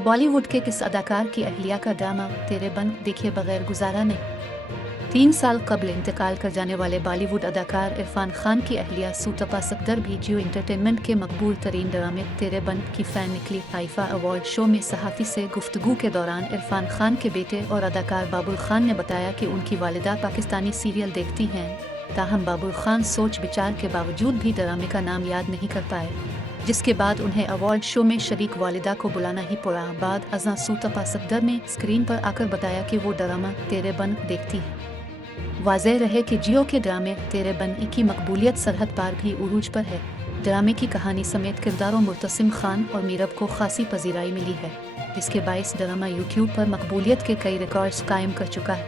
बॉलीवुड के किस अदाकार की अहलिया का ड्रामा तेरे बन देखे बगैर गुजारा नहीं। 3 साल कबल इंतकाल कर जाने वाले बॉलीवुड अदाकार इरफान खान की अहलिया सूतपा सफदर भी जियो एंटरटेनमेंट के मकबूल तरीन ड्रामे तेरे बन की फ़ैन निकली। आईफा अवार्ड शो में सहाफ़ी से गुफ्तगू के दौरान इरफान खान के बेटे और अदाकार बाबुल खान ने बताया कि उनकी वालिदा पाकिस्तानी सीरियल देखती हैं, ताहम बाबुल खान सोच विचार के बावजूद भी ड्रामे का नाम याद नहीं कर पाए, जिसके बाद उन्हें अवार्ड शो में शरीक वालिदा को बुलाना ही पड़ा। बाद अज़ां सूतपा सफदर ने स्क्रीन पर आकर बताया कि वो ड्रामा तेरे बन देखती है। वाज़ेह रहे कि जियो के ड्रामे तेरे बन की मकबूलियत सरहद पार भी उरूज पर है। ड्रामे की कहानी समेत किरदारों मुर्तसिम खान और मीरब को खासी पजीराई मिली है, जिसके बाइस ड्रामा यूट्यूब पर मकबूलियत के कई रिकॉर्ड्स कायम कर चुका है।